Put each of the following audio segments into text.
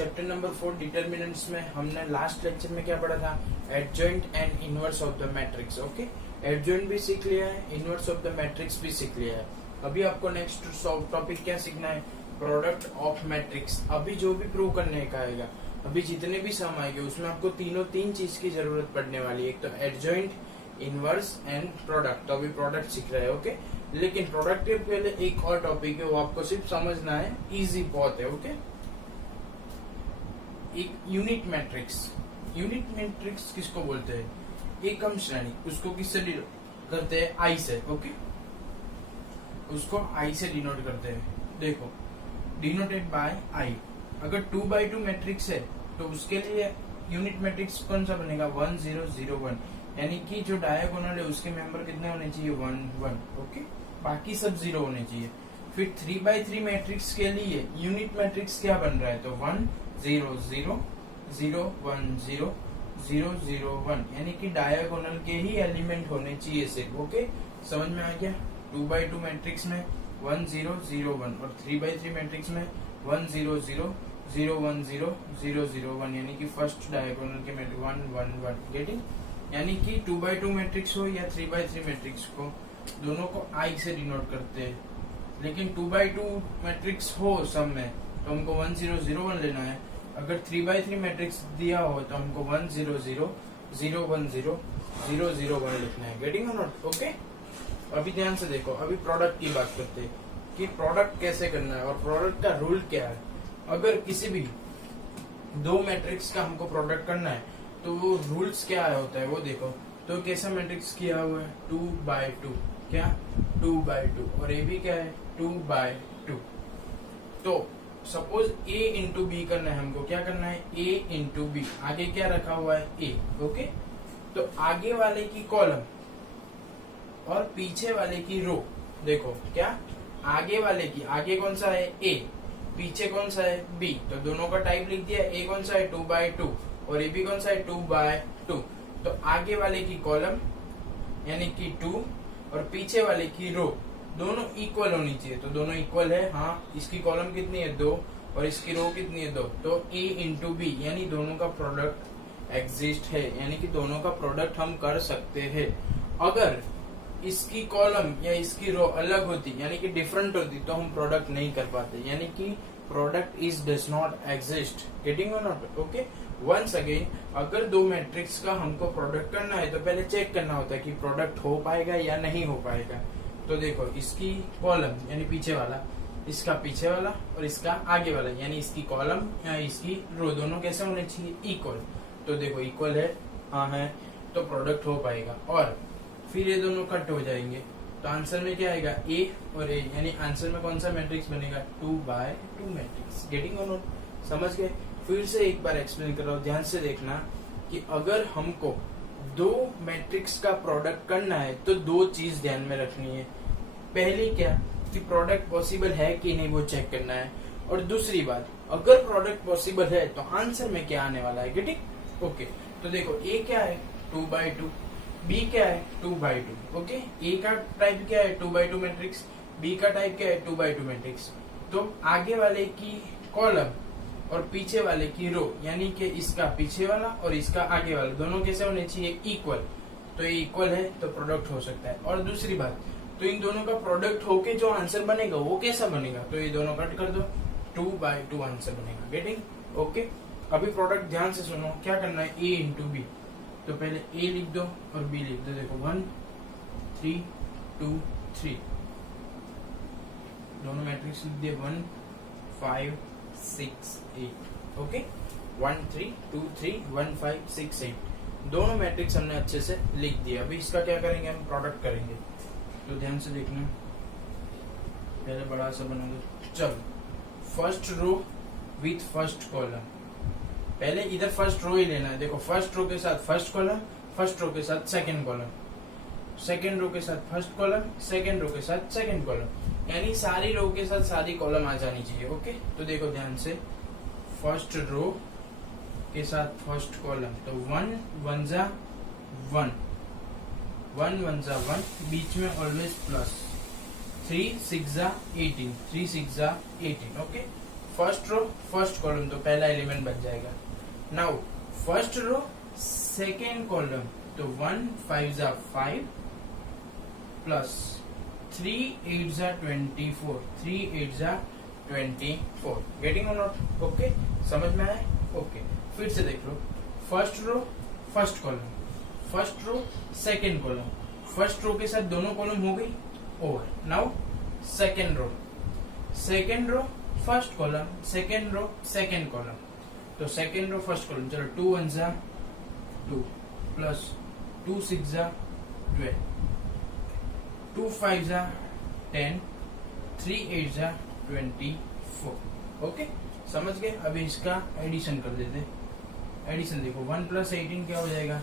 Chapter number 4 determinants में हमने last lecture में क्या पढ़ा था, adjoint and inverse of the matrix. Okay, adjoint भी सीख लिया है, इनवर्स ऑफ द मैट्रिक्स भी सीख लिया है। अभी आपको नेक्स्ट टॉपिक क्या सीखना है, प्रोडक्ट ऑफ मैट्रिक्स। अभी जो भी प्रूव करने का आएगा, अभी जितने भी सम आएंगे उसमें आपको तीन चीज की जरूरत पड़ने वाली है, एक तो एडजॉइंट, इनवर्स एंड प्रोडक्ट। तो अभी प्रोडक्ट सीख रहे हैं। ओके, लेकिन प्रोडक्ट के पहले एक और टॉपिक है, वो आपको सिर्फ समझना है, इजी बहुत है। ओके, एक यूनिट मैट्रिक्स। यूनिट मैट्रिक्स किसको बोलते हैं, एकम श्रेणी। उसको किससे डिनोट करते हैं, आई से। ओके, उसको आई से डिनोट करते हैं। देखो, डिनोटेड बाय आई। अगर 2x2 मैट्रिक्स है तो उसके लिए यूनिट मैट्रिक्स कौन सा बनेगा, 1 0 0 1, यानी कि जो डायगोनल है उसके मेंबर कितने होने चाहिए, 1 1। ओके, बाकी सब 0 होने चाहिए। फिर 3x3 मैट्रिक्स के लिए यूनिट मैट्रिक्स क्या बन रहा है, तो 1 0 0 0 1 0 0 0 1, यानी कि डायगोनल के ही एलिमेंट होने चाहिए सिर्फ। ओके, समझ में आ गया। 2x2 मैट्रिक्स में 1 0 0 1 और 3x3 मैट्रिक्स में 1 0 0 0 1 0 0 0 1, यानी कि फर्स्ट डायगोनल के मैट्रिक्स 1 1 1। गेटिंग, यानी कि 2x2 मैट्रिक्स हो या 3x3 मैट्रिक्स को, दोनों को आई से डिनोट करते हैं। लेकिन 2x2 मैट्रिक्स हो सब में तो हमको 1 0 0 1 लेना है। अगर 3x3 मैट्रिक्स दिया हो तो हमको 1 0 0 0 1 0 0 0 1 लिखना है। गेटिंग और नॉट। ओके, अभी ध्यान से देखो, अभी प्रोडक्ट की बात करते हैं कि प्रोडक्ट कैसे करना है और प्रोडक्ट का रूल क्या है। अगर किसी भी दो मैट्रिक्स का हमको प्रोडक्ट करना है तो वो रूल्स क्या होता है वो देखो। तो कैसा मैट्रिक्स किया हुआ है, 2x2, क्या 2x2, और ये भी क्या है 2x2। तो सपोज a इंटू बी करना है हमको, क्या करना है, a इंटू बी। आगे क्या रखा हुआ है, a। ओके, तो आगे वाले की कॉलम और पीछे वाले की रो। देखो क्या, आगे वाले की, आगे कौन सा है, a, पीछे कौन सा है, b। तो दोनों का टाइप लिख दिया, a कौन सा है 2x2 और ये भी कौन सा है 2x2। तो आगे वाले की कॉलम यानी कि 2 और पीछे वाले की रो दोनों इक्वल होनी चाहिए। तो दोनों इक्वल है, हाँ। इसकी कॉलम कितनी है, 2, और इसकी रो कितनी है, 2। तो a इंटू बी, यानी दोनों का प्रोडक्ट एग्जिस्ट है, यानी कि दोनों का प्रोडक्ट हम कर सकते हैं। अगर इसकी कॉलम या इसकी रो अलग होती, यानी कि डिफरेंट होती, तो हम प्रोडक्ट नहीं कर पाते, यानी कि product is does not exist. Getting और नॉट। ओके, वंस अगेन, अगर दो मैट्रिक्स का हमको प्रोडक्ट करना है तो पहले चेक करना होता है कि प्रोडक्ट हो पाएगा या नहीं हो पाएगा। तो देखो, इसकी कॉलम यानी पीछे वाला, इसका पीछे वाला और इसका आगे वाला, यानी इसकी कॉलम या इसकी रो दोनों कैसे होने चाहिए, इक्वल। तो देखो इक्वल है, हाँ है, तो प्रोडक्ट हो पाएगा। और फिर ये दोनों कट हो जाएंगे तो आंसर में क्या आएगा, a और a, यानी आंसर में कौन सा मैट्रिक्स बनेगा, 2x2 मैट्रिक्स। गेटिंग और नॉट, समझ गए। फिर से एक बार एक्सप्लेन कर रहा हूँ, ध्यान से देखना कि अगर हमको दो मैट्रिक्स का प्रोडक्ट करना है तो दो चीज ध्यान में रखनी है। पहली क्या, कि प्रोडक्ट पॉसिबल है कि नहीं वो चेक करना है, और दूसरी बात, अगर प्रोडक्ट पॉसिबल है तो आंसर में क्या आने वाला है। Getting, okay. तो देखो, a क्या है 2x2, b क्या है 2x2। ओके, a का टाइप क्या है 2x2 मैट्रिक्स, b का टाइप क्या है 2x2 मैट्रिक्स। तो आगे वाले की कॉलम और पीछे वाले की रो, यानी कि इसका पीछे वाला और इसका आगे वाला दोनों कैसे होने चाहिए, इक्वल। तो ये इक्वल है तो प्रोडक्ट हो सकता है। और दूसरी बात, तो इन दोनों का प्रोडक्ट होके जो आंसर बनेगा वो कैसा बनेगा, तो ये दोनों कट कर दो, 2x2 आंसर बनेगा। Getting, okay. अभी प्रोडक्ट ध्यान से सुनो, क्या करना है, a इंटू बी। तो पहले a लिख दो और b लिख दो। देखो 1 3 2 3, दोनों मैट्रिक्स लिख दिए, 1 5 6 8। ओके, 1 3 2 3 1 5 6 8, दोनों मैट्रिक्स हमने अच्छे से लिख दिया। अभी इसका क्या करेंगे, हम प्रोडक्ट करेंगे। तो ध्यान से देखना, पहले बड़ा सा बना दो। चलो, first row with first column, पहले इधर फर्स्ट रो ही लेना है। देखो, फर्स्ट रो के साथ फर्स्ट कॉलम, फर्स्ट रो के साथ सेकंड कॉलम, सेकंड रो के साथ फर्स्ट कॉलम, सेकंड रो के साथ सेकंड कॉलम, यानी सारी रो के साथ सारी कॉलम आ जानी चाहिए। ओके, तो देखो ध्यान से, फर्स्ट रो के साथ फर्स्ट कॉलम, तो 1 1 जा 1, 1 1 जा 1, बीच में ऑलवेज प्लस, 3 6 जा 18, 3 6 जा 18। Okay, first row first column, तो पहला एलिमेंट बन जाएगा। Now first row second column, तो 1 5 जा 5 प्लस 3 8 जा 24, 3 8 जा 24। गेटिंग और नॉट? ओके, समझ में आया? ओके, फिर से देख लो, first row first column, first row second column, first row के साथ दोनों कॉलम हो गई over. Now second row first column, second row second column, तो सेकेंड रो फर्स्ट कॉलम, चलो 2 1 जा 2 प्लस 2 6 जा 12, 2 5 जा 10, 3 8 जा 24। ओके, समझ गए? अभी इसका एडिशन कर देते। एडिशन देखो, 1 प्लस 18 क्या हो जाएगा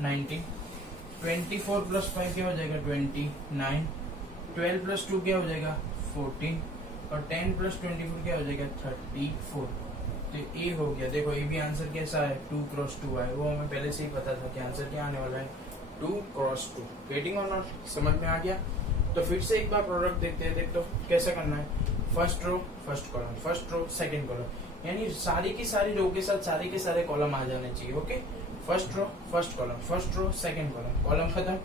19, 24 प्लस 5 क्या हो जाएगा 29, 12 प्लस 2 क्या हो जाएगा 14, और 10 प्लस 24 क्या हो जाएगा 34। तो ए हो गया। देखो ये भी आंसर कैसा है 2 क्रॉस 2 है, वो हमें पहले से ही पता था कि आंसर क्या आने वाला है 2 क्रॉस 2। गेटिंग और नॉट? समझ में आ गया? तो फिर से एक बार प्रोडक्ट देखते हैं। देख तो कैसे करना है, first row first column, first row second column, यानी सारी की सारी रो के साथ सारे के सारे कॉलम आ जाने चाहिए। Okay, first row first column, first row second column, column खत्म,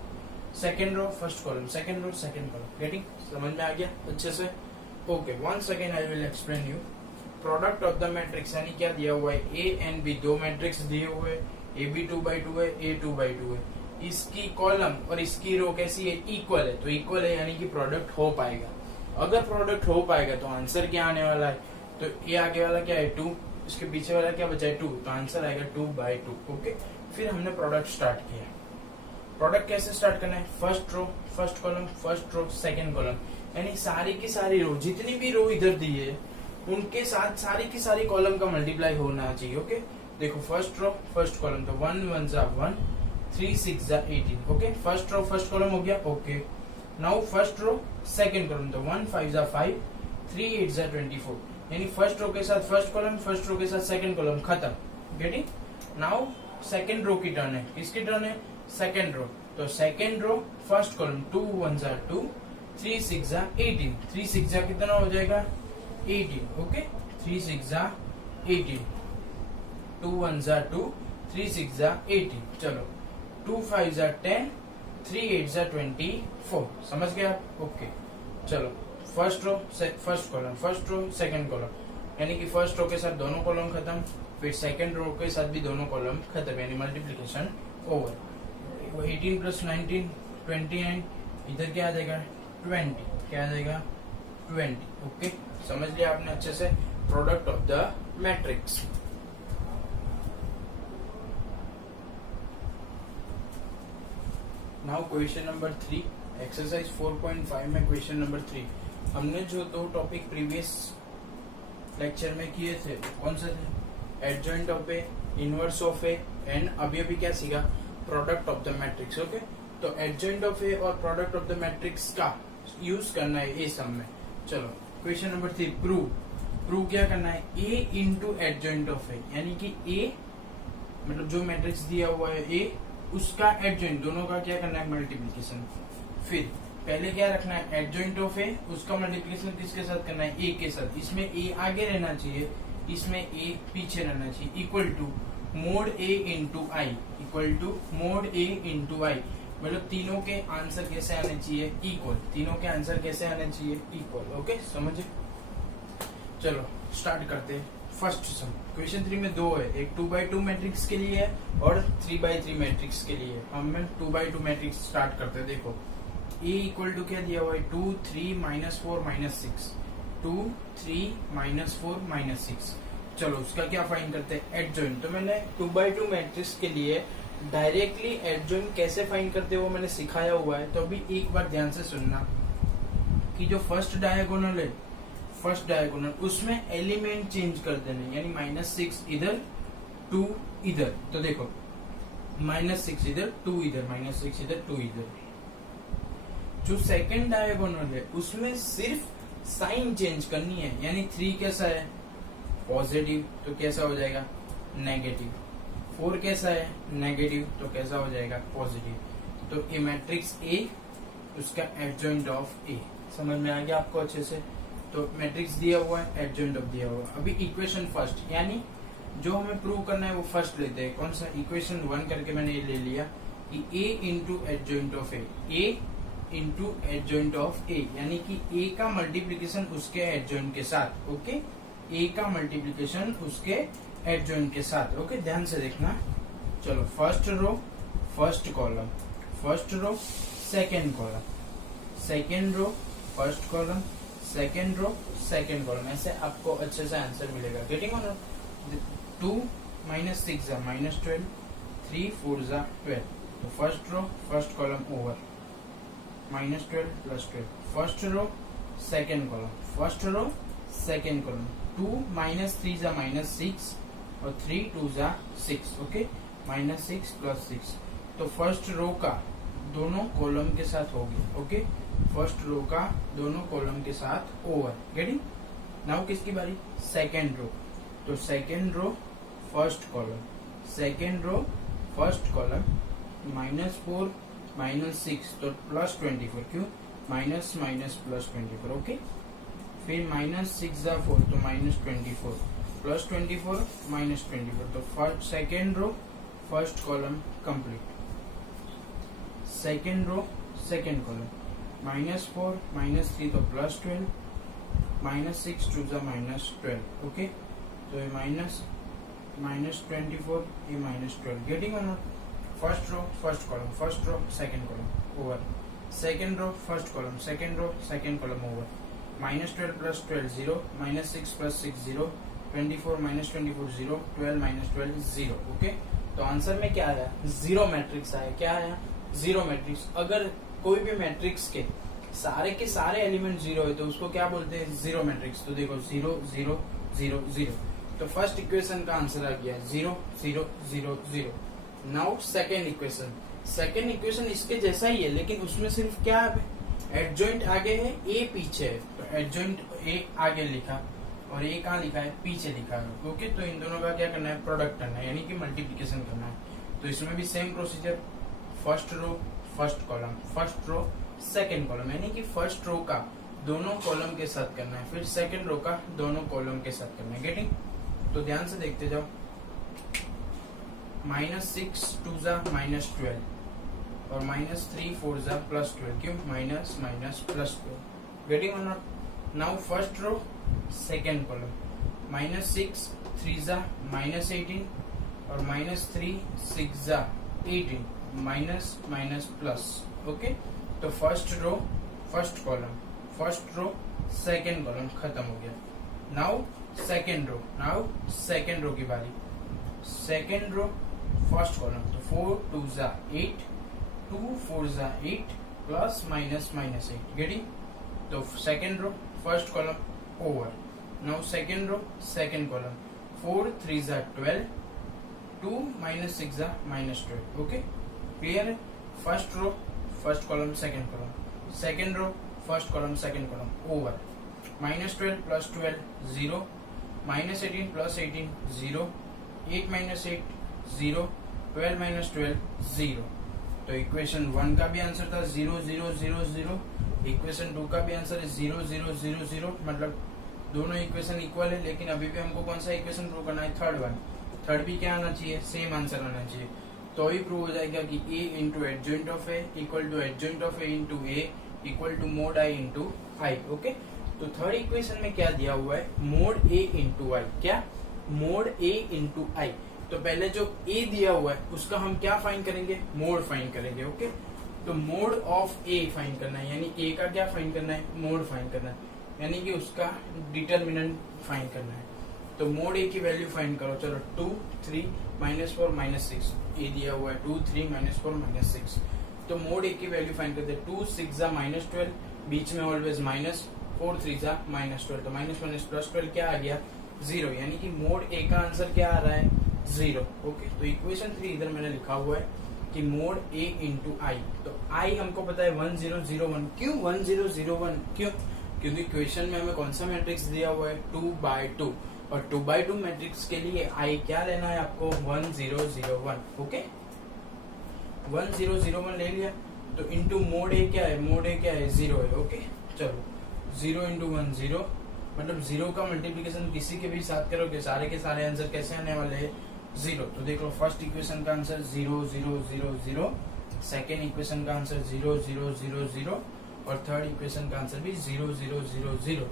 second row first column, second row second column. Getting? समझ में आ गया अच्छे से? Okay, once again I will explain you. Product of the matrix यानी क्या दिया हुआ है, ए एंड बी, दो मैट्रिक्स दिए हुए, ए बी 2/2 है, ए 2/2 है, इसकी कॉलम और इसकी रो कैसी है, इक्वल है, तो इक्वल है यानी कि प्रोडक्ट हो पाएगा। अगर प्रोडक्ट हो पाएगा तो आंसर क्या आने वाला है, तो ये आगे वाला क्या है 2, इसके पीछे वाला क्या बचा है 2, तो आंसर आएगा 2/2। ओके, फिर हमने प्रोडक्ट स्टार्ट किया। प्रोडक्ट कैसे स्टार्ट करना है, first row first column, first row second column, यानी सारी की सारी रो, जितनी भी रो इधर दी है उनके साथ सारी की सारी कॉलम का मल्टीप्लाई होना चाहिए। ओके, देखो फर्स्ट रो फर्स्ट कॉलम, तो 1 1 जा 1, 3 6 जा 18। Okay, first row first column हो गया। Okay, now first row second column, तो 1 5 जा 5, 3 8 जा 24, यानी फर्स्ट रो के साथ फर्स्ट कॉलम, फर्स्ट रो के साथ सेकंड कॉलम खत्म। गेटिंग? नाउ सेकंड रो की टर्न है, किसकी टर्न है, सेकंड रो, तो सेकंड रो फर्स्ट कॉलम, 2 1 जा 2, 3 6 जा 18, 3 6 जा कितना हो जाएगा 18। ओके, 3 6 जा 18, 2 1 जा 2, 3 6 जा 18, चलो 2 5 जा 10, 3 8 जा 24। समझ गए आप? ओके, चलो first row first column, first row second column, यानी कि फर्स्ट रो के साथ दोनों कॉलम खत्म, फिर सेकंड रो के साथ भी दोनों कॉलम खत्म, यानी मल्टीप्लीकेशन ओवर। 18 प्लस 19 29, इधर क्या आ जाएगा 20, क्या आ जाएगा 20। ओके, समझ लिया आपने अच्छे से product of the matrix. Now question number 3, exercise 4.5 में क्वेश्चन नंबर 3। हमने जो दो टॉपिक प्रीवियस लेक्चर में किए थे कौन से थे, adjoint of A, inverse of A, and अभी अभी क्या सीखा, product of the matrix. Okay, तो एडजॉइंट ऑफ ए और प्रोडक्ट ऑफ द मैट्रिक्स का यूज करना है ए सम में। चलो क्वेश्चन नंबर 3, प्रूव क्या करना है, ए इंटू एडजॉइंट ऑफ ए, यानी कि ए मतलब जो मैट्रिक्स दिया हुआ है ए, उसका एडजॉइंट, दोनों का क्या करना है मल्टीप्लीकेशन। फिर पहले क्या रखना है, एडजॉइंट ऑफ ए, उसका मल्टीप्लीकेशन किसके साथ करना है, ए के साथ, इसमें ए आगे रहना चाहिए, इसमें ए पीछे रहना चाहिए, equal to mod A into I, equal to mod A into I, मतलब तीनों के आंसर कैसे आने चाहिए, इक्वल, तीनों के आंसर कैसे आने चाहिए, इक्वल। ओके, समझे? चलो स्टार्ट करते हैं। फर्स्ट सम, क्वेश्चन 3 में दो है, एक 2/2 मैट्रिक्स के लिए है और 3/3 मैट्रिक्स के लिए। हम 2/2 मैट्रिक्स स्टार्ट करते हैं। देखो ए इक्वल टू क्या दिया हुआ है, 2 3 -4 -6, 2 3 -4 -6। चलो उसका क्या फाइंड करते हैं, एडजॉइंट। तो मैंने 2/2 मैट्रिक्स के लिए डायरेक्टली एडजॉइंट कैसे फाइंड करते हैं वो मैंने सिखाया हुआ है, तो अभी एक बार ध्यान से सुनना कि जो फर्स्ट डायगोनल है, फर्स्ट डायगोनल उसमें एलिमेंट चेंज कर देने, यानी -6 इधर 2 इधर, तो देखो -6 इधर 2 इधर, -6 इधर 2 इधर। जो सेकंड डायगोनल है उसमें सिर्फ साइन चेंज करनी है, यानी 3 कैसा है पॉजिटिव, तो कैसा हो जाएगा नेगेटिव, 4 कैसा है नेगेटिव, तो कैसा हो जाएगा पॉजिटिव। तो ए मैट्रिक्स ए, उसका एडजॉइंट ऑफ ए। समझ में आ गया आपको अच्छे से? तो मैट्रिक्स दिया हुआ है, एडजॉइंट ऑफ दिया हुआ है। अभी इक्वेशन फर्स्ट, यानी जो हमें प्रूव करना है वो फर्स्ट लेते हैं। कौन सा? इक्वेशन 1 करके मैंने ये ले लिया कि a into adjoint of a into adjoint of a, यानी कि a का मल्टीप्लीकेशन उसके एडजॉइंट के साथ। ओके, a का मल्टीप्लीकेशन उसके एडजॉइंट के साथ। ओके, ध्यान से देखना। चलो, first row first column, first row second column, second row first column, second row second column, ऐसे आपको अच्छे से आंसर मिलेगा। Getting on? 2 minus 6 are minus 12, 3 4s are 12. तो first row first column over, minus 12 plus 12. First row second column, first row second column, 2 minus 3s are minus 6 और 3 2s are 6. Okay, minus 6 plus 6. तो first रो का दोनों column के साथ होगी। Okay, first रो का दोनों कॉलम के साथ ओवर। गेटिंग? नाउ किसकी बारी? Second row. तो second row first column, second row first column, -4 -6 तो +24। क्यों? Minus minus +24। ओके, फिर -6 4 तो -24 +24 -24। तो first second row first column complete. Second row second column, -4 -3 तो +12, -6 2 -12। ओके, तो ये -24, ये -12। Getting on? First row first column, first row second column over, second row first column, second row second column over, -12 + 12 0, -6 + 6 0, 24 -24 0, 12 -12 0। Okay, तो answer में क्या आया? Zero matrix आया। क्या आया? Zero matrix. अगर कोई भी मैट्रिक्स के सारे एलिमेंट जीरो है तो उसको क्या बोलते हैं? Zero matrix. तो देखो 0 0 0 0। तो फर्स्ट इक्वेशन का आंसर आ गया 0 0 0 0। Now second equation, second equation इसके जैसा ही है, लेकिन उसमें सिर्फ क्या है? एडजॉइंट आगे है, ए पीछे है। तो एडजॉइंट ए आगे लिखा और ए कहाँ लिखा है? पीछे लिखा है। ओके, तो इन दोनों का क्या करना है? प्रोडक्ट करना है, यानी कि मल्टीप्लीकेशन करना है। तो इसमें भी same procedure, first row first column, first row second column, यानी कि फर्स्ट रो का दोनों कॉलम के साथ करना है, फिर सेकेंड रो का दोनों कॉलम के साथ करना है। गेटिंग? तो ध्यान से देखते जाओ। -6 2 -12 और -3 4 +12। क्यों? Minus minus +12। गेटिंग और not? Now first row second column, -6 3 -18 और -3 6 18, माइनस माइनस प्लस। ओके, तो first row first column, first row second column खत्म हो गया। Now second row, now second row की बारी। सेकेंड रो फर्स्ट कॉलम, तो 4 2 8, 2 4 8 plus minus minus 8। Getting? तो second row first column over. Now second row second column, 4 3 12, 2 -6 -12। Okay, clear है? First row first column second column, second row first column second column over, -12 + 12 0, -18 + 18 0, 8 - 8 0, 12 - 12 0। तो equation 1 का भी answer था 0 0 0 0, equation 2 का भी answer है 0 0 0 0। मतलब दोनों इक्वेशन इक्वल है, लेकिन अभी भी हमको कौन सा इक्वेशन प्रूव करना है? Third one. थर्ड भी क्या आना चाहिए? सेम आंसर आना चाहिए। तो ही प्रूव हो जाएगा कि a into adjoint of a equal to adjoint of a into a equal to mod i into i। Okay, तो थर्ड इक्वेशन में क्या दिया हुआ है? Mod a into i। क्या? Mod a into i। तो पहले जो a दिया हुआ है उसका हम क्या फाइंड करेंगे? मोड फाइंड करेंगे। ओके, तो मोड ऑफ a फाइंड करना है, यानी a का क्या फाइंड करना है? मोड फाइंड करना है, यानी कि उसका डिटर्मिनेंट फाइंड करना है। तो मोड a की वैल्यू फाइंड करो। चलो 2 3 -4 -6, ए दिया हुआ है 2 3 -4 -6। तो मोड a की वैल्यू फाइंड करते हैं। 2 6 -12, बीच में ऑलवेज माइनस, 4 3 -12, तो माइनस माइनस +12 क्या आ गया? 0, यानी कि मोड a का आंसर क्या आ रहा है? 0। ओके, तो इक्वेशन 3 इधर मैंने लिखा हुआ है कि मोड a इंटू आई। तो i हमको पता है 1001। क्यों 1001? क्यों? क्योंकि क्वेश्चन में हमें कौन सा मैट्रिक्स दिया हुआ है? 2/2, और 2/2 मैट्रिक्स के लिए i क्या लेना है आपको? 1001। ओके, 1001 ले लिया। तो इंटू मोड a क्या है? मोड a क्या है? 0 है। ओके, चलो 0 × 1 0, मतलब 0 का मल्टीप्लीकेशन किसी के भी साथ करोगे सारे के सारे आंसर कैसे आने वाले हैं 0। तो देख लो फर्स्ट इक्वेशन का आंसर 0 0 0 0, सेकेंड इक्वेशन का आंसर 0 0 0 0 और थर्ड इक्वेशन का आंसर भी 0 0 0 0।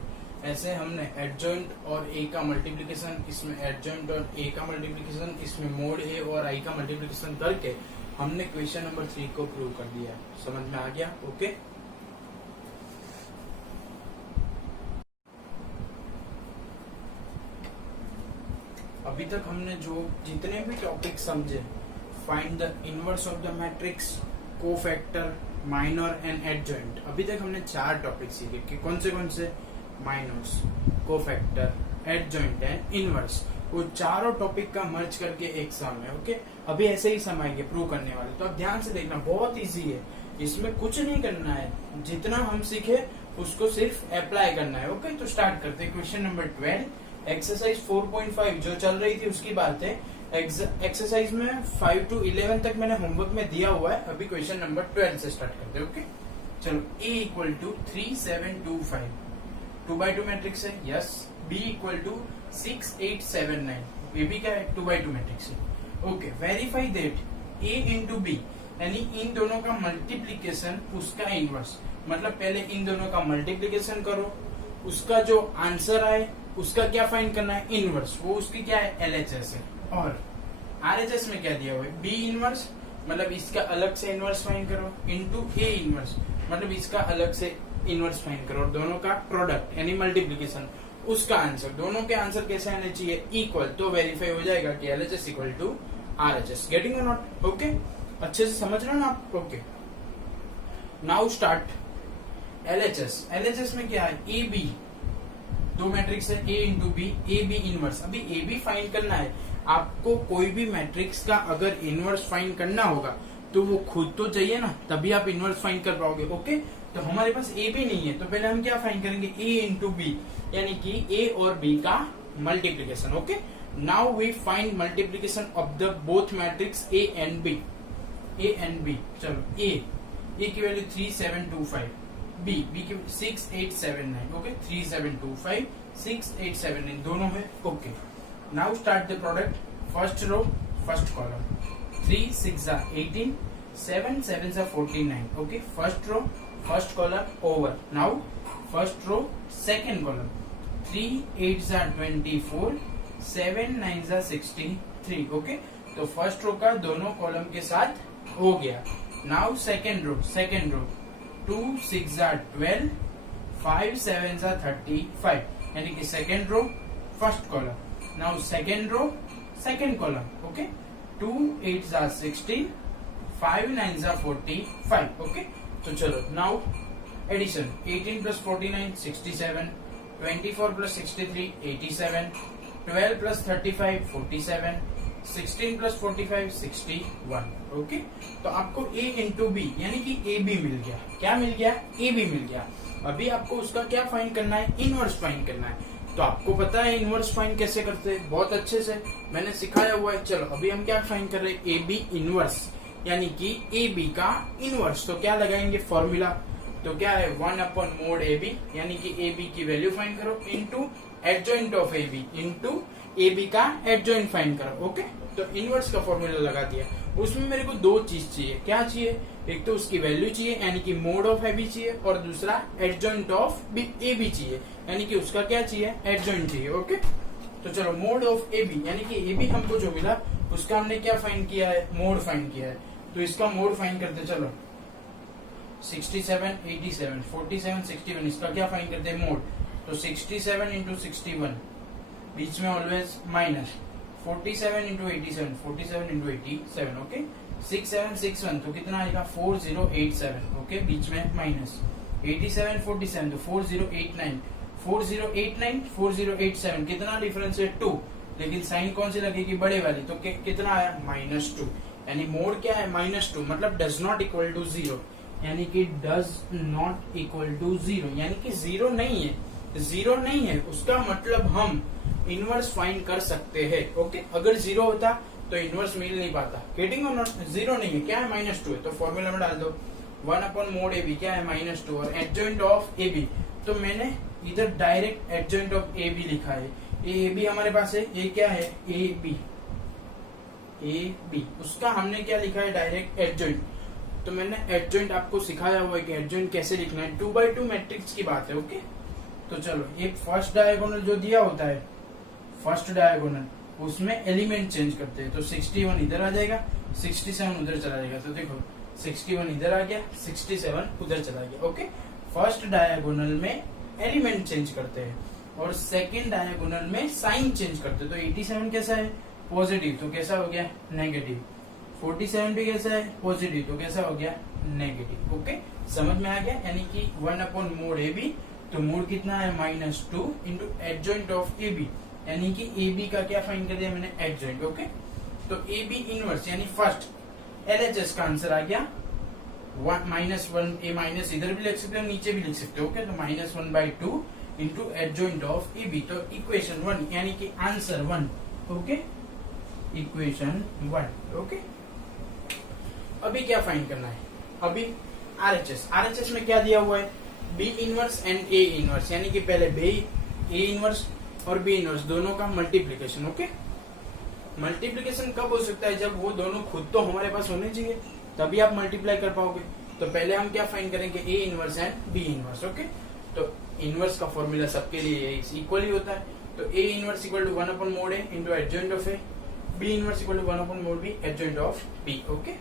ऐसे हमने एडजॉइंट और ए का मल्टीप्लीकेशन, इसमें एडजॉइंट और ए का मल्टीप्लीकेशन, इसमें मोड ए और आई का मल्टीप्लीकेशन करके हमने क्वेश्चन नंबर 3 को प्रूव कर दिया। समझ में आ गया? ओके। अभी तक हमने जो जितने भी टॉपिक समझे, find the inverse of the matrix, cofactor, minor and adjoint, अभी तक हमने 4 टॉपिक सीखे कि कौन से minors, cofactor, adjoint and inverse. वो चारों टॉपिक का मर्ज करके एक सम है। ओके, अभी ऐसे ही सम आएंगे प्रूव करने वाले, तो आप ध्यान से देखना, बहुत इजी है, इसमें कुछ नहीं करना है, जितना हम सीखे उसको सिर्फ अप्लाई करना है। ओके, तो स्टार्ट करते हैं। क्वेश्चन नंबर 12, एक्सरसाइज 4.5 जो चल रही थी उसकी बात है। एक्सरसाइज में 5 to 11 तक मैंने होमवर्क में दिया हुआ है। अभी क्वेश्चन नंबर 12 से स्टार्ट करते हैं। ओके, चलो, A equal to 3 7 2 5, 2x2 matrix है, यस। B इक्वल टू 6 8 7 9, ये भी क्या है, 2x2 मैट्रिक्स है। Okay, verify that A into B, यानी इन दोनों का मल्टीप्लीकेशन उसका इनवर्स, मतलब पहले इन दोनों का मल्टीप्लीकेशन करो, उसका जो आंसर आए उसका क्या फाइंड करना है, इनवर्स, वो उसकी क्या है, LHS है। और RHS में क्या दिया हुआ है, B इनवर्स, मतलब इसका अलग से इनवर्स फाइंड करो, इंटू A इनवर्स, मतलब इसका अलग से इनवर्स फाइंड करो, और दोनों का प्रोडक्ट यानी मल्टीप्लीकेशन, उसका आंसर, दोनों के आंसर कैसे आने चाहिए, इक्वल, तो वेरीफाई हो जाएगा कि LHS equal to RHS। Getting और नॉट? ओके, अच्छे से समझ रहे हो ना आप? ओके, नाउ स्टार्ट LHS में क्या है, AB, 2 मैट्रिक्स है, A into B, AB inverse. अभी AB फाइंड करना है आपको, कोई भी मैट्रिक्स का अगर इनवर्स फाइंड करना होगा तो वो खुद तो चाहिए ना, तभी आप इनवर्स फाइंड कर पाओगे। ओके, तो हमारे पास A भी नहीं है, तो पहले हम क्या फाइंड करेंगे, A इंटू बी, यानी कि A और B का multiplication. Okay, now we find multiplication of the both matrix A and B। चलो, A की वैल्यू 3 7 2 5, B की 6 8 7 9। ओके, 3 7 2 5 6 8 7 9 दोनों है। Okay, now start the product, first row first column, 3 6 18, 7 7 49। Okay, first row first column over. Now first row second column, 3 8 24, 7 9 63। Okay, तो first रो का दोनों column के साथ हो गया। नाउ सेकेंड रो 2 6 12, 5 7 35, यानी कि second row first column. Now second row second column. Okay, 2 8 16, 5 9 45। Okay, तो चलो, now addition, 18 plus 49 67, 24 plus 63 87, 12 plus 35 47, 16 plus 45 61। Okay, तो आपको A इंटू बी यानी कि AB मिल गया। क्या मिल गया, AB मिल गया। अभी आपको उसका क्या फाइंड करना है, इनवर्स फाइंड करना है। तो आपको पता है इनवर्स फाइंड कैसे करते हैं, बहुत अच्छे से मैंने सिखाया हुआ है। चलो, अभी हम क्या फाइंड कर रहे हैं, AB इनवर्स, यानी कि AB का इनवर्स। तो क्या लगाएंगे फॉर्मूला, तो क्या है, 1/mod AB, यानी कि AB की वैल्यू फाइंड करो, into adjoint of AB, into AB का एडजॉइंट फाइंड करो। ओके, तो इनवर्स का फॉर्मूला लगा दिया। उसमें मेरे को 2 चीज चाहिए, क्या चाहिए, एक तो उसकी वैल्यू चाहिए यानी कि मोड ऑफ AB चाहिए, और दूसरा एडजॉइंट ऑफ AB चाहिए, यानी कि उसका क्या चाहिए, एडजॉइंट चाहिए। ओके, तो चलो, मोड ऑफ AB यानी कि AB हमको जो मिला उसका हमने क्या फाइंड किया है, मोड फाइंड किया है। तो इसका मोड फाइंड करते, चलो, 67 87 47 61, इसका क्या फाइंड करते हैं, मोड। तो 67 इंटू 61, बीच में always minus, 47 into 87 47 into 87। Okay, 6761, तो कितना आएगा, 4087। ओके, बीच में माइनस, 87 47, तो 4089 4089 4087, कितना डिफरेंस है, 2, लेकिन साइन कौन सी लगेगी, बड़े वाली, तो कितना आया, -2, यानी मोड क्या है, -2, मतलब डज नॉट इक्वल टू 0, यानी कि डज नॉट इक्वल टू 0, यानी कि 0 नहीं है, 0 नहीं है, उसका मतलब हम इनवर्स फाइंड कर सकते हैं। ओके, अगर 0 होता तो इनवर्स मिल नहीं पाता। गेटिंग और नॉट, 0 नहीं है, क्या है, -2 है, तो फॉर्मूला में डाल दो, 1/mod AB क्या है, -2, और एडजॉइंट ऑफ AB, तो मैंने इधर direct adjoint of A B लिखा है, ए बी हमारे पास है, ए क्या है ए बी, उसका हमने क्या लिखा है डायरेक्ट एडजॉइंट। तो मैंने एडजॉइंट आपको सिखाया हुआ है कि एडजॉइंट कैसे लिखना है, 2x2 मैट्रिक्स की बात है। ओके, तो चलो एक फर्स्ट डायगोनल जो दिया होता है, फर्स्ट डायगोनल उसमें एलिमेंट चेंज करते हैं। तो 61 इधर आ जाएगा, 67 उधर चला जाएगा। तो देखो 61 इधर आ गया, 67 उधर चला गया। ओके, फर्स्ट डायगोनल में एलिमेंट चेंज करते हैं और सेकेंड डायगोनल में साइन चेंज करते हैं। तो 87 कैसा है पॉजिटिव, तो कैसा हो गया नेगेटिव। 47 भी कैसा है पॉजिटिव, तो कैसा हो गया नेगेटिव। ओके, समझ में आ गया। यानी कि 1/mod AB, तो मोड कितना है -2 into adjoint of A B, यानी कि ए बी का क्या फाइंड कर दिया मैंने एडजॉइंट। ओके, तो ए बी इनवर्स यानी फर्स्ट LHS का आंसर आ गया -1, ए माइनस इधर भी लिख सकते हो नीचे भी लिख सकते हो। ओके, तो -1/2 into adjoint of A B, तो इक्वेशन 1 यानी कि आंसर 1। Okay, equation 1। ओके, अभी क्या फाइंड करना है, अभी RHS में क्या दिया हुआ है B inverse and A inverse, यानी कि पहले ए इनवर्स और बी इनवर्स दोनों का मल्टीप्लीकेशन। ओके, मल्टीप्लीकेशन कब हो सकता है, जब वो दोनों खुद तो हमारे पास होने चाहिए, तभी आप मल्टीप्लाई कर पाओगे। तो पहले हम क्या फाइंड करेंगे A inverse and B inverse. Okay, तो इनवर्स का फॉर्मूला सबके लिए इक्वल ही होता है। तो A inverse equal to 1/mod A into adjoint of A, B inverse equal to 1/mod B adjoint of B. Okay,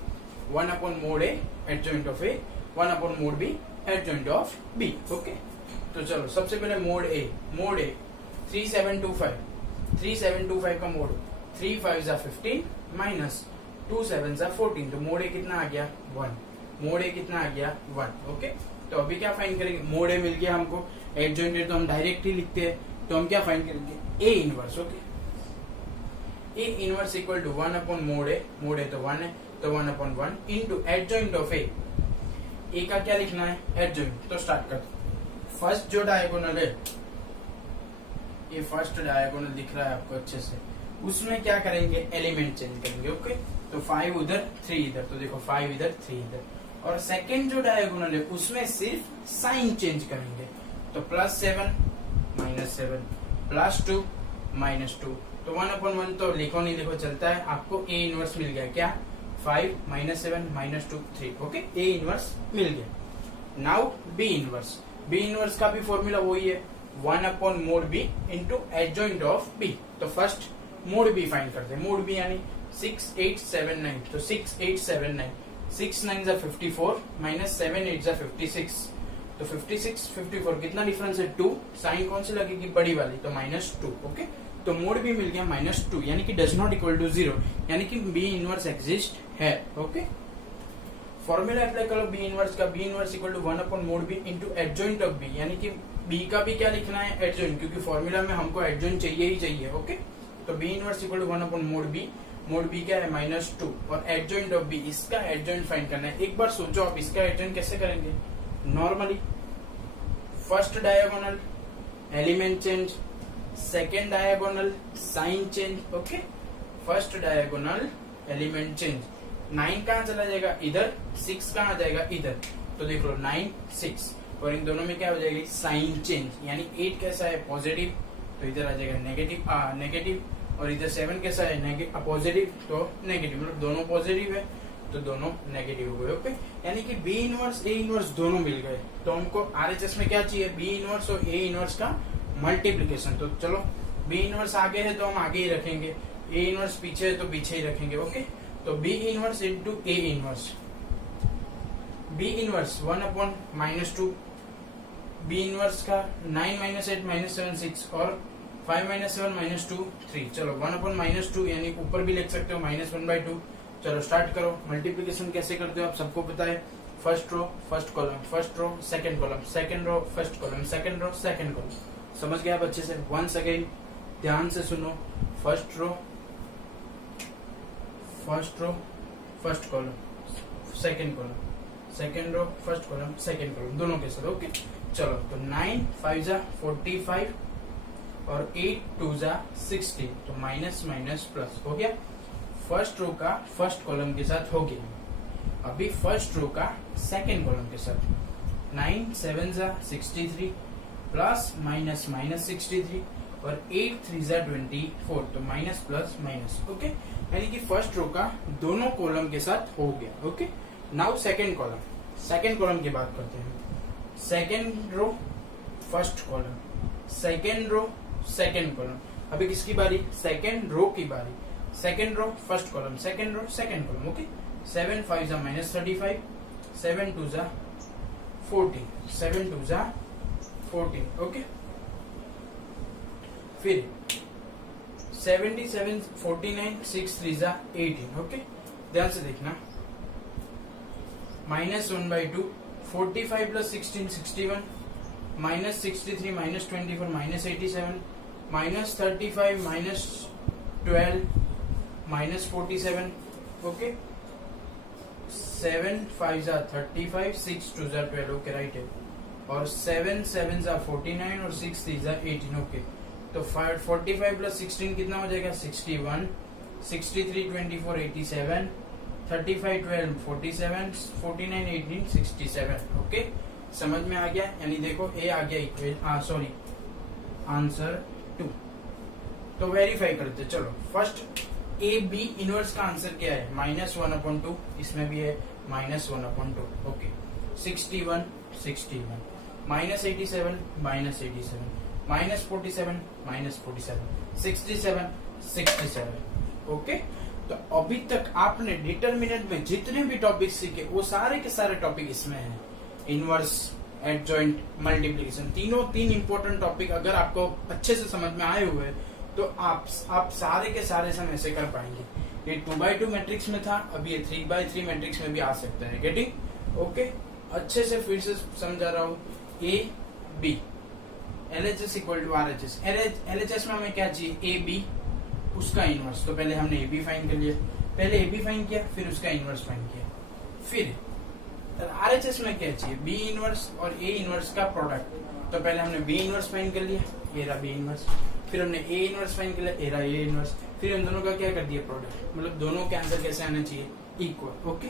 1/mod A adjoint of A, 1/mod B adjoint of B. Okay, तो चलो सबसे पहले mode ए 3725 का mode 3 5 15 minus 2 7 14, तो mode ए कितना आ गया 1, mode ए कितना आ गया 1। ओके, तो अभी क्या फाइंड करेंगे, मोड ए मिल गया हमको, एडजॉइंट तो हम डायरेक्ट ही लिखते हैं, तो हम क्या फाइंड करेंगे A inverse. Okay, A inverse equal to 1/mod A, mod A तो 1 है, तो 1/1 इंटू एडजॉइंट ऑफ ए का क्या लिखना है एडजॉइंट। तो स्टार्ट करते, फर्स्ट जो डायगोनल है, ये फर्स्ट डायगोनल दिख रहा है आपको अच्छे से, उसमें क्या करेंगे एलिमेंट चेंज करेंगे। ओके, तो 5 उधर 3 इधर, तो देखो 5 इधर 3 इधर। और सेकंड जो डायगोनल है उसमें सिर्फ साइन चेंज करेंगे, तो +7 -7 +2 -2, तो 1/1 तो लिखो नहीं, लिखो चलता है। आपको ए इनवर्स मिल गया, क्या 5 -7 -2 3। ओके, ए इनवर्स मिल गया। नाउ बी इनवर्स का भी फॉर्मूला वही है 1/mod B into adjoint of B. तो फर्स्ट मोड बी फाइंड करते हैं, मोड बी यानी 6 8 7 9, तो 6 8 7 9, 6 9 जा 54 माइनस 7 8 जा 56, तो 56 54 कितना डिफरेंस है 2, साइन कौन सी लगेगी बड़ी वाली, तो -2। ओके, तो मोड भी मिल गया -2, यानी कि डज नॉट इक्वल टू 0, यानी कि बी इनवर्स एग्जिस्ट है। ओके, फॉर्मूला अप्लाई करो बी इनवर्स का, B inverse equal to 1/mod B into adjoint of B, यानी कि बी का भी क्या लिखना है एडजॉइंट, क्योंकि फॉर्मूला में हमको एडजॉइंट चाहिए ही चाहिए। ओके, तो B inverse equal to 1/mod B, mod B क्या है -2 और एडजॉइंट ऑफ बी, इसका एडजॉइंट फाइंड करना है। एक बार सोचो आप इसका एडजॉइंट कैसे करेंगे, normally first diagonal element change, second diagonal sign change. Okay, first diagonal element change, 9 कहाँ चला जाएगा इधर, 6 कहाँ जाएगा इधर, तो देख लो 9 6, और इन दोनों में क्या हो जाएगी साइन चेंज, यानी 8 कैसा है पॉजिटिव, तो इधर आ जाएगा नेगेटिव, और इधर 7 कैसा है पॉजिटिव, तो नेगेटिव, मतलब दोनों पॉजिटिव है तो दोनों नेगेटिव हो गए। ओके, यानी कि बी इनवर्स ए इनवर्स दोनों मिल गए। तो हमको RHS में क्या चाहिए, बी इनवर्स और ए इनवर्स का मल्टीप्लीकेशन। तो चलो बी इनवर्स आगे है तो हम आगे ही रखेंगे, ए इनवर्स पीछे है तो पीछे ही रखेंगे। ओके, तो B inverse into A inverse, B inverse 1/-2, B inverse का 9 -8 -7 6 और 5 -7 -2 3। चलो 1/-2 यानी ऊपर भी लिख सकते हो -1/2। चलो स्टार्ट करो, मल्टीप्लीकेशन कैसे करते हो आप सबको पता है, first row first column, first row second column, second row first column, second row second column. समझ गए आप अच्छे से, वंस अगेन ध्यान से सुनो, first row first column, second column, second row first column, second column, दोनों के साथ। ओके, चलो तो 9 5 जा 45 और 8 2 जा 60, तो माइनस माइनस प्लस हो गया। फर्स्ट रो का फर्स्ट कॉलम के साथ हो गया, अभी फर्स्ट रो का सेकंड कॉलम के साथ 9 7 जा 63, प्लस माइनस माइनस 63 और 8 3 जा 24, तो माइनस प्लस माइनस। ओके, यानी कि फर्स्ट रो का दोनों कॉलम के साथ हो गया। Okay, now second column, second column की बात करते हैं। Second row first column, second row second column. अभी किसकी बारी? सेकेंड रो की बारी। Second row first column, second row second column. Okay, 7 5 जा माइनस 35, 7 2 जा 14, 7 2 जा 14। ओके, फिर 77 49 6 3 जा 18। ओके, ध्यान से देखना, -1/2, 45 प्लस 16 61, -63 -24 -87, -35 -12 -47। ओके, 7 5 जा 35, 6 2 जा 12। ओके, राइट है। और 7 7 जा 49 और 6 3 जा 18। ओके, तो 45 प्लस 16 कितना हो जाएगा? 61, 63 24 87, 35 12 47, 49 18 67। ओके, समझ में आ गया? यानी देखो ए आ गया इक्वेशन, सॉरी आंसर 2। तो वेरीफाई करते चलो। फर्स्ट ए बी इनवर्स का आंसर क्या है? -1/2, इसमें भी है -1/2। ओके, 61 61, -87 -87, -47 -47, 67 67। ओके, तो अभी तक आपने डिटरमिनेंट में जितने भी टॉपिक सीखे वो सारे के सारे टॉपिक इसमें हैं। इनवर्स, एडजॉइंट, मल्टीप्लिकेशन, तीन इंपॉर्टेंट टॉपिक अगर आपको अच्छे से समझ में आए हुए तो आप सारे के सारे सम ऐसे कर पाएंगे। ये 2x2 मैट्रिक्स में था, अब ये 3x3 मैट्रिक्स में भी आ सकता है। गेटिंग? ओके, अच्छे से फिर से समझा रहा हूँ। A B LHS equal to RHS। LHS में हमें क्या चाहिए? ए बी, उसका इनवर्स। तो पहले हमने ए बी फाइंड कर लिया, पहले ए बी फाइंड किया, फिर उसका इनवर्स फाइंड किया। फिर RHS में क्या चाहिए? बी इनवर्स और ए इनवर्स का प्रोडक्ट। तो पहले हमने बी इनवर्स फाइंड कर लिया, ये रहा बी इनवर्स। फिर हमने ए इनवर्स फाइंड कर लिया, ये रहा ए इनवर्स। फिर हम दोनों का क्या कर दिया? प्रोडक्ट। मतलब दोनों के आंसर कैसे आना चाहिए? इक्वल। ओके,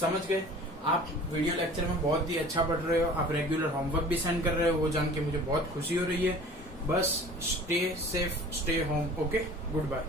समझ गए? आप वीडियो लेक्चर में बहुत ही अच्छा पढ़ रहे हो, आप रेगुलर होमवर्क भी सेंड कर रहे हो, वो जान के मुझे बहुत खुशी हो रही है। बस stay safe, stay home. Okay, good bye.